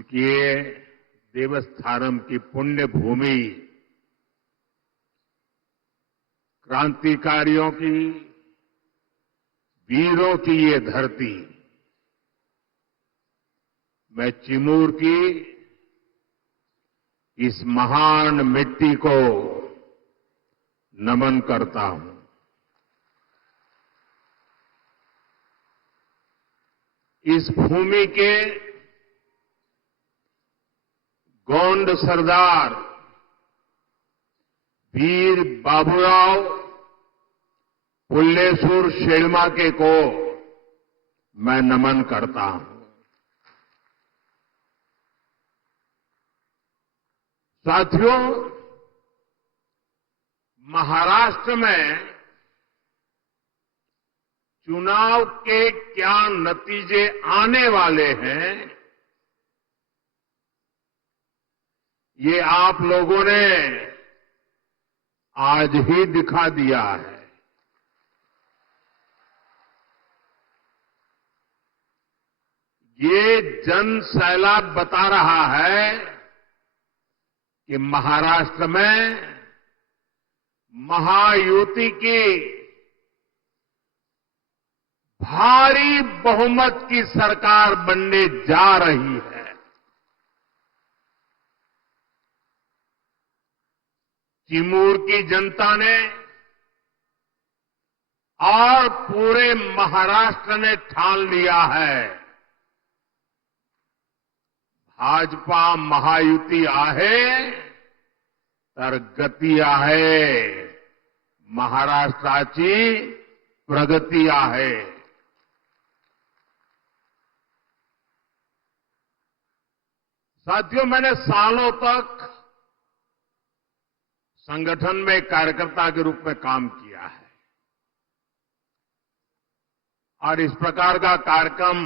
उनकी ये देवस्थानम की पुण्य भूमि, क्रांतिकारियों की, वीरों की ये धरती, मैं चिमूर की इस महान मिट्टी को नमन करता हूं। इस भूमि के गोंड सरदार वीर बाबूराव पुल्लेसूर शेळमाके को मैं नमन करता हूं। साथियों, महाराष्ट्र में चुनाव के क्या नतीजे आने वाले हैं, ये आप लोगों ने आज ही दिखा दिया है। ये जन सैलाब बता रहा है कि महाराष्ट्र में महायुति की भारी बहुमत की सरकार बनने जा रही है। चिमूर की जनता ने और पूरे महाराष्ट्र ने ठान लिया है, भाजपा महायुती आहे तर गती आहे, महाराष्ट्राची प्रगती आहे। साथियों, मैंने सालों तक संगठन में कार्यकर्ता के रूप में काम किया है और इस प्रकार का कार्यक्रम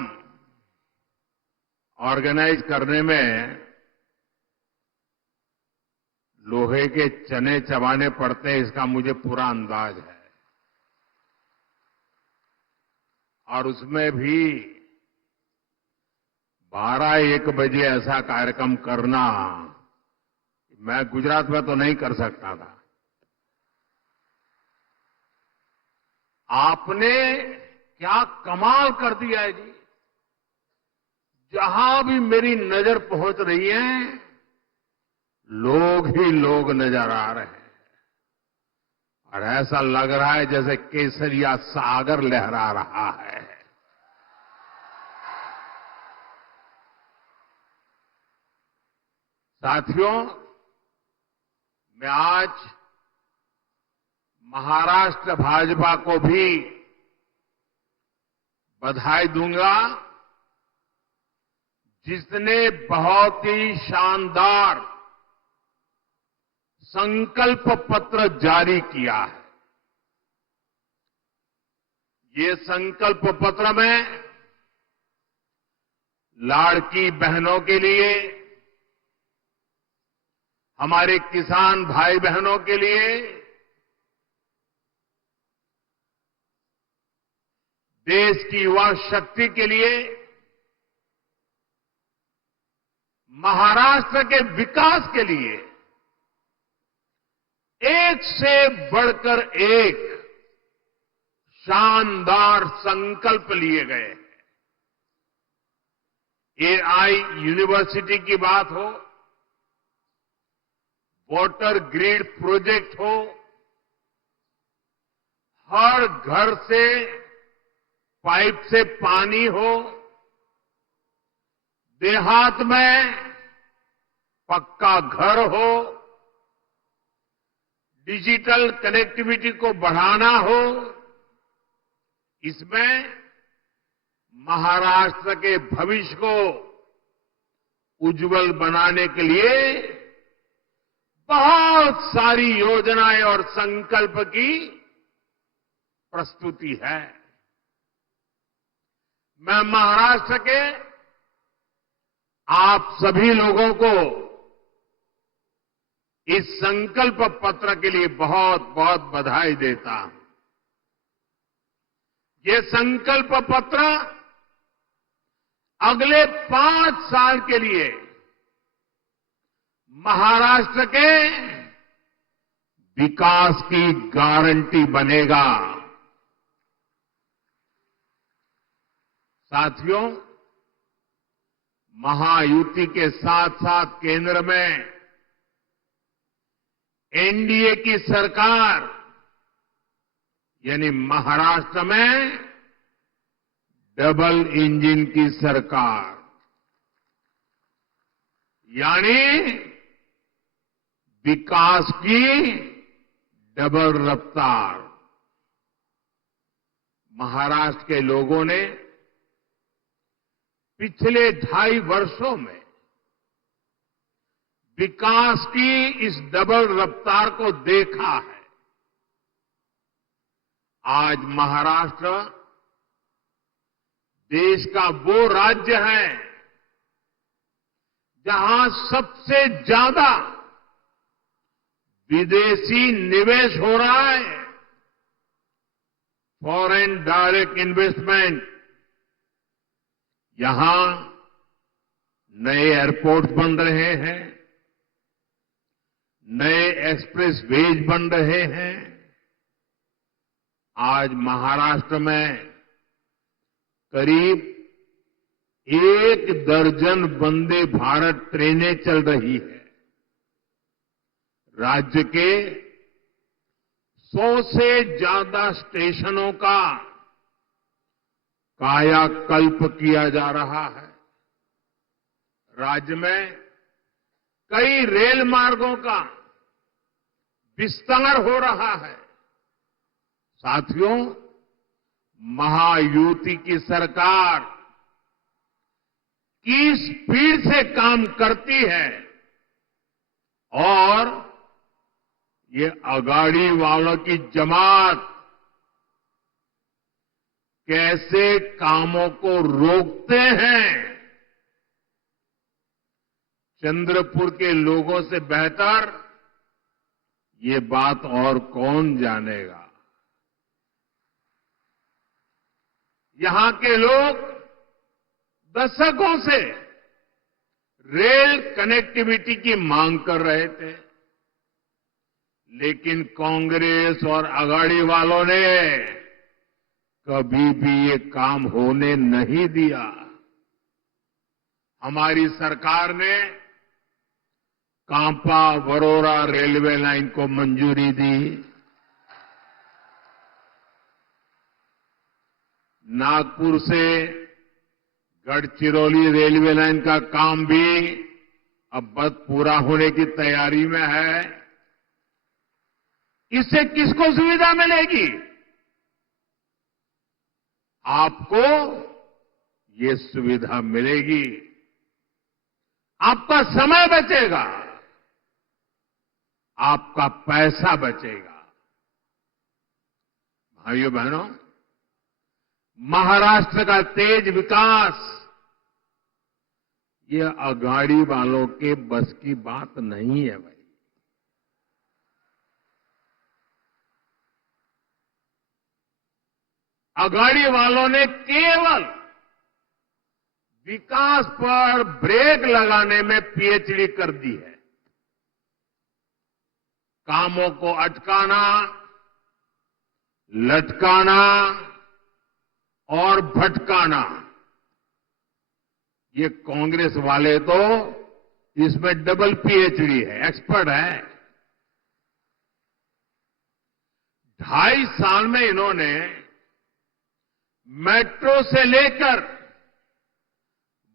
ऑर्गेनाइज करने में लोहे के चने चबाने पड़ते हैं, इसका मुझे पूरा अंदाज है। और उसमें भी 12-1 बजे ऐसा कार्यक्रम करना, मैं गुजरात में तो नहीं कर सकता था। आपने क्या कमाल कर दिया है जी। जहां भी मेरी नजर पहुंच रही है, लोग ही लोग नजर आ रहे हैं और ऐसा लग रहा है जैसे केसरिया सागर लहरा रहा है। साथियों, मैं आज महाराष्ट्र भाजपा को भी बधाई दूंगा, जिसने बहुत ही शानदार संकल्प पत्र जारी किया है। ये संकल्प पत्र में लाड़की बहनों के लिए, हमारे किसान भाई बहनों के लिए, देश की युवा शक्ति के लिए, महाराष्ट्र के विकास के लिए एक से बढ़कर एक शानदार संकल्प लिए गए हैं। एआई यूनिवर्सिटी की बात हो, वाटर ग्रिड प्रोजेक्ट हो, हर घर से पाइप से पानी हो, देहात में पक्का घर हो, डिजिटल कनेक्टिविटी को बढ़ाना हो, इसमें महाराष्ट्र के भविष्य को उज्जवल बनाने के लिए बहुत सारी योजनाएं और संकल्प की प्रस्तुति है। मैं महाराष्ट्र के आप सभी लोगों को इस संकल्प पत्र के लिए बहुत बहुत बधाई देता हूं। ये संकल्प पत्र अगले 5 साल के लिए महाराष्ट्र के विकास की गारंटी बनेगा। साथियों, महायुति के साथ साथ केंद्र में एनडीए की सरकार यानी महाराष्ट्र में डबल इंजन की सरकार यानी विकास की डबल रफ्तार। महाराष्ट्र के लोगों ने पिछले 2.5 वर्षों में विकास की इस डबल रफ्तार को देखा है। आज महाराष्ट्र देश का वो राज्य है जहां सबसे ज्यादा विदेशी निवेश हो रहा है। फॉरेन डायरेक्ट इन्वेस्टमेंट, यहां नए एयरपोर्ट बन रहे हैं, नए एक्सप्रेस वेज बन रहे हैं। आज महाराष्ट्र में करीब 1 दर्जन वंदे भारत ट्रेनें चल रही है। राज्य के 100 से ज्यादा स्टेशनों का कायाकल्प किया जा रहा है। राज्य में कई रेल मार्गों का विस्तार हो रहा है। साथियों, महायुति की सरकार किस स्पीड से काम करती है और ये अगाड़ी वालों की जमात कैसे कामों को रोकते हैं, चंद्रपुर के लोगों से बेहतर ये बात और कौन जानेगा। यहां के लोग दशकों से रेल कनेक्टिविटी की मांग कर रहे थे, लेकिन कांग्रेस और अगाड़ी वालों ने कभी भी ये काम होने नहीं दिया। हमारी सरकार ने कांपा वरोरा रेलवे लाइन को मंजूरी दी। नागपुर से गढ़चिरौली रेलवे लाइन का काम भी अब बस पूरा होने की तैयारी में है। इससे किसको सुविधा मिलेगी? आपको ये सुविधा मिलेगी, आपका समय बचेगा, आपका पैसा बचेगा। भाइयों बहनों, महाराष्ट्र का तेज विकास ये अगाड़ी वालों के बस की बात नहीं है भाई। अगाड़ी वालों ने केवल विकास पर ब्रेक लगाने में पीएचडी कर दी है। कामों को अटकाना, लटकाना और भटकाना, ये कांग्रेस वाले तो इसमें डबल पीएचडी है, एक्सपर्ट है। 2.5 साल में इन्होंने मेट्रो से लेकर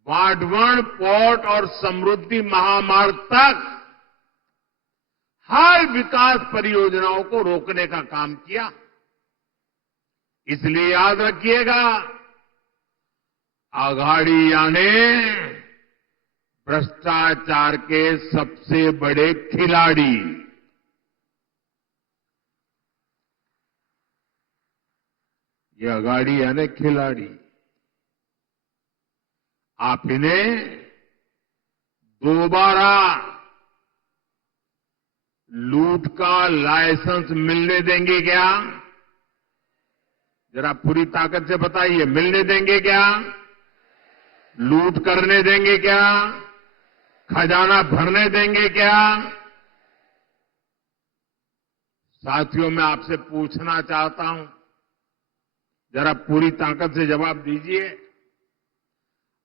बाढ़वण पोर्ट और समृद्धि महामार्ग तक हर विकास परियोजनाओं को रोकने का काम किया। इसलिए याद रखिएगा, अघाड़िया ने भ्रष्टाचार के सबसे बड़े खिलाड़ी, ये अघाड़िया ने खिलाड़ी, आप इन्हें दोबारा लूट का लाइसेंस मिलने देंगे क्या? जरा पूरी ताकत से बताइए, मिलने देंगे क्या? लूट करने देंगे क्या? खजाना भरने देंगे क्या? साथियों, मैं आपसे पूछना चाहता हूं, जरा पूरी ताकत से जवाब दीजिए।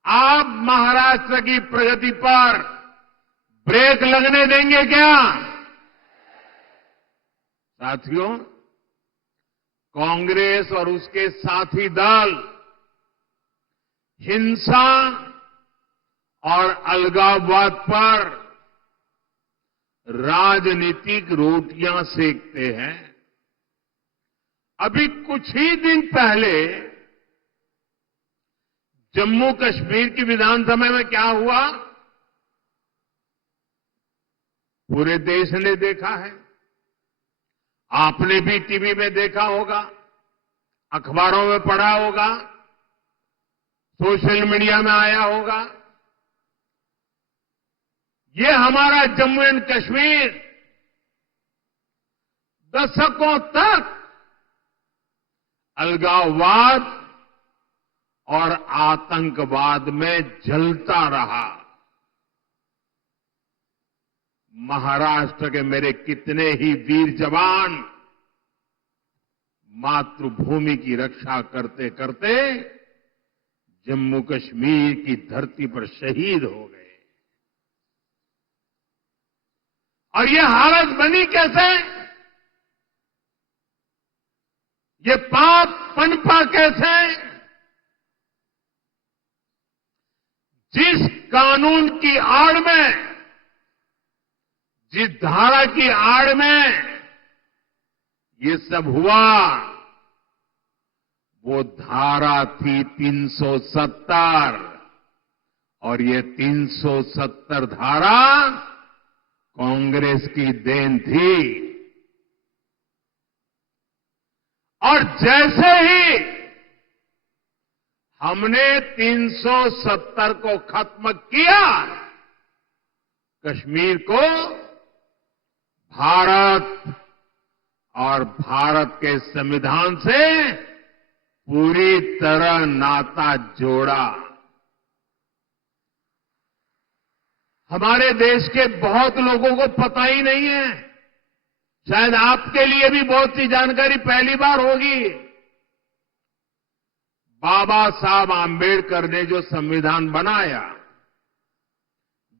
आप महाराष्ट्र की प्रगति पर ब्रेक लगने देंगे क्या? साथियों, कांग्रेस और उसके साथी दल हिंसा और अलगाववाद पर राजनीतिक रोटियां सेकते हैं। अभी कुछ ही दिन पहले जम्मू कश्मीर की विधानसभा में क्या हुआ, पूरे देश ने देखा है। आपने भी टीवी में देखा होगा, अखबारों में पढ़ा होगा, सोशल मीडिया में आया होगा। ये हमारा जम्मू एंड कश्मीर दशकों तक अलगाववाद और आतंकवाद में जलता रहा। महाराष्ट्र के मेरे कितने ही वीर जवान मातृभूमि की रक्षा करते करते जम्मू कश्मीर की धरती पर शहीद हो गए। और ये हालत बनी कैसे? ये पाप पनपा कैसे? जिस कानून की आड़ में, जिस धारा की आड़ में ये सब हुआ, वो धारा थी 370। और ये 370 धारा कांग्रेस की देन थी। और जैसे ही हमने 370 को खत्म किया, कश्मीर को भारत और भारत के संविधान से पूरी तरह नाता जोड़ा। हमारे देश के बहुत लोगों को पता ही नहीं है, शायद आपके लिए भी बहुत सी जानकारी पहली बार होगी। बाबा साहब आंबेडकर ने जो संविधान बनाया,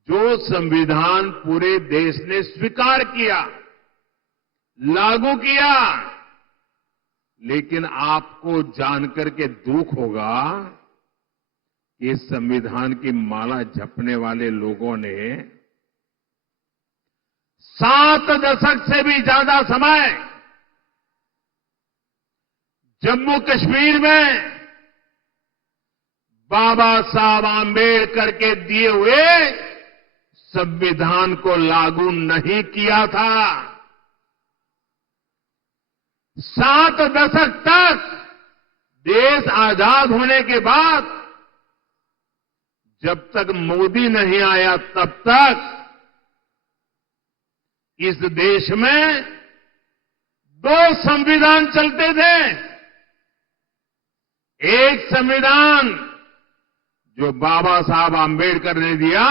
जो संविधान पूरे देश ने स्वीकार किया, लागू किया, लेकिन आपको जानकर के दुख होगा कि इस संविधान की माला जपने वाले लोगों ने 7 दशक से भी ज्यादा समय जम्मू कश्मीर में बाबा साहब आंबेडकर के दिए हुए संविधान को लागू नहीं किया था। 7 दशक तक देश आजाद होने के बाद जब तक मोदी नहीं आया, तब तक इस देश में 2 संविधान चलते थे। एक संविधान जो बाबा साहब आंबेडकर ने दिया,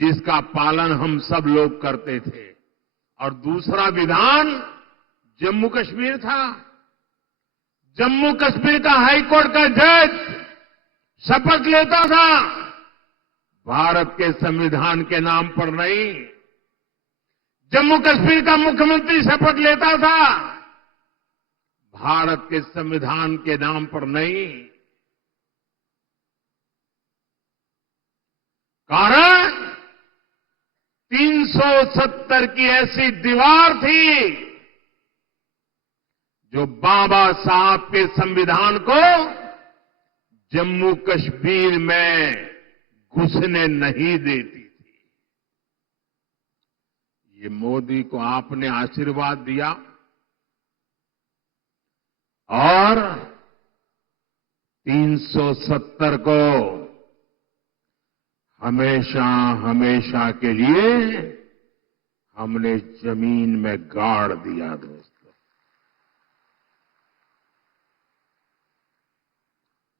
जिसका पालन हम सब लोग करते थे, और दूसरा विधान जम्मू कश्मीर था। जम्मू कश्मीर का हाईकोर्ट का जज शपथ लेता था, भारत के संविधान के नाम पर नहीं। जम्मू कश्मीर का मुख्यमंत्री शपथ लेता था, भारत के संविधान के नाम पर नहीं। कारण 370 की ऐसी दीवार थी जो बाबा साहब के संविधान को जम्मू कश्मीर में घुसने नहीं देती थी। ये मोदी को आपने आशीर्वाद दिया और 370 को हमेशा हमेशा के लिए हमने जमीन में गाड़ दिया। दोस्तों,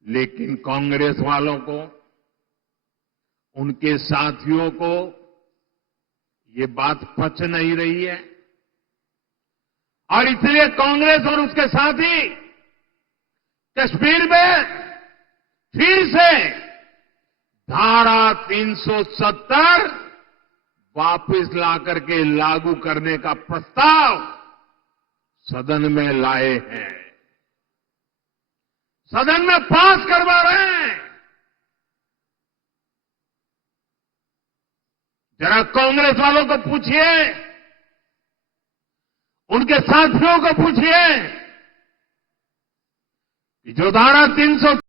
लेकिन कांग्रेस वालों को उनके साथियों को ये बात पच नहीं रही है और इसलिए कांग्रेस और उसके साथी कश्मीर में फिर से धारा 370 वापस लाकर के लागू करने का प्रस्ताव सदन में लाए हैं, सदन में पास करवा रहे हैं। जरा कांग्रेस वालों को पूछिए, उनके साथियों को पूछिए कि जो धारा 300